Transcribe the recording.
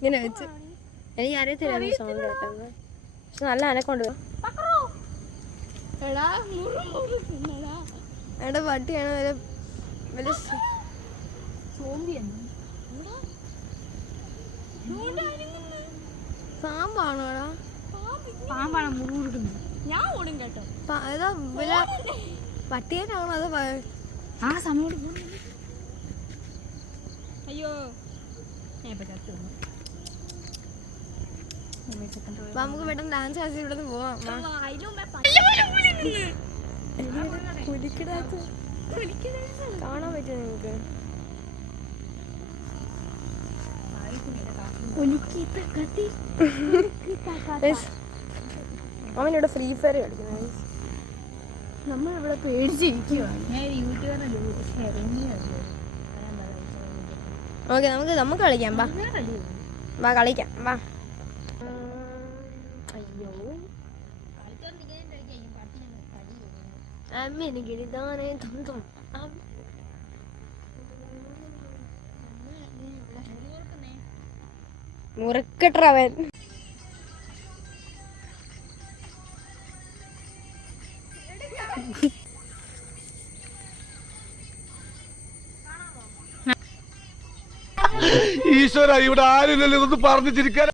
ഇങ്ങനെ വെച്ച് എനിക്ക് അറിയത്തില്ല സൗണ്ട് കേട്ടത്. പക്ഷെ നല്ല അനക്കൊണ്ട്. എടാ പട്ടിയാണ് വല്ല പാമ്പാണോടാ? പാമ്പാണ് മുറുകുന്നത്. ഞാൻ ഓടും കേട്ടോ. ഏതാ പട്ടിയേനാണോ അത്? ആ സമയം അയ്യോ നമുക്ക് പെട്ടെന്ന് ഡാൻസ് കളിച്ച് ഇവിടെ നിന്ന് പോവാം. കാണാൻ പറ്റുമോ നിങ്ങൾക്ക്? അവനിവിടെ ഫ്രീ ഫയർ കളിക്കുന്നത്. നമ്മളിവിടെ പേടിച്ചിരിക്കുവാണ്. ഓക്കെ നമുക്ക് കളിക്കാം. വാ കളിക്കാം വാ. അയ്യോ അമ്മ എനിക്ക് ഇതാണേ തൊന്നും മുറുക്കട്ടവൻ. ഈശ്വര, ഇവിടെ ആരില്ലല്ലോ ഇതൊന്ന് പറഞ്ഞു ചിരിക്കാൻ.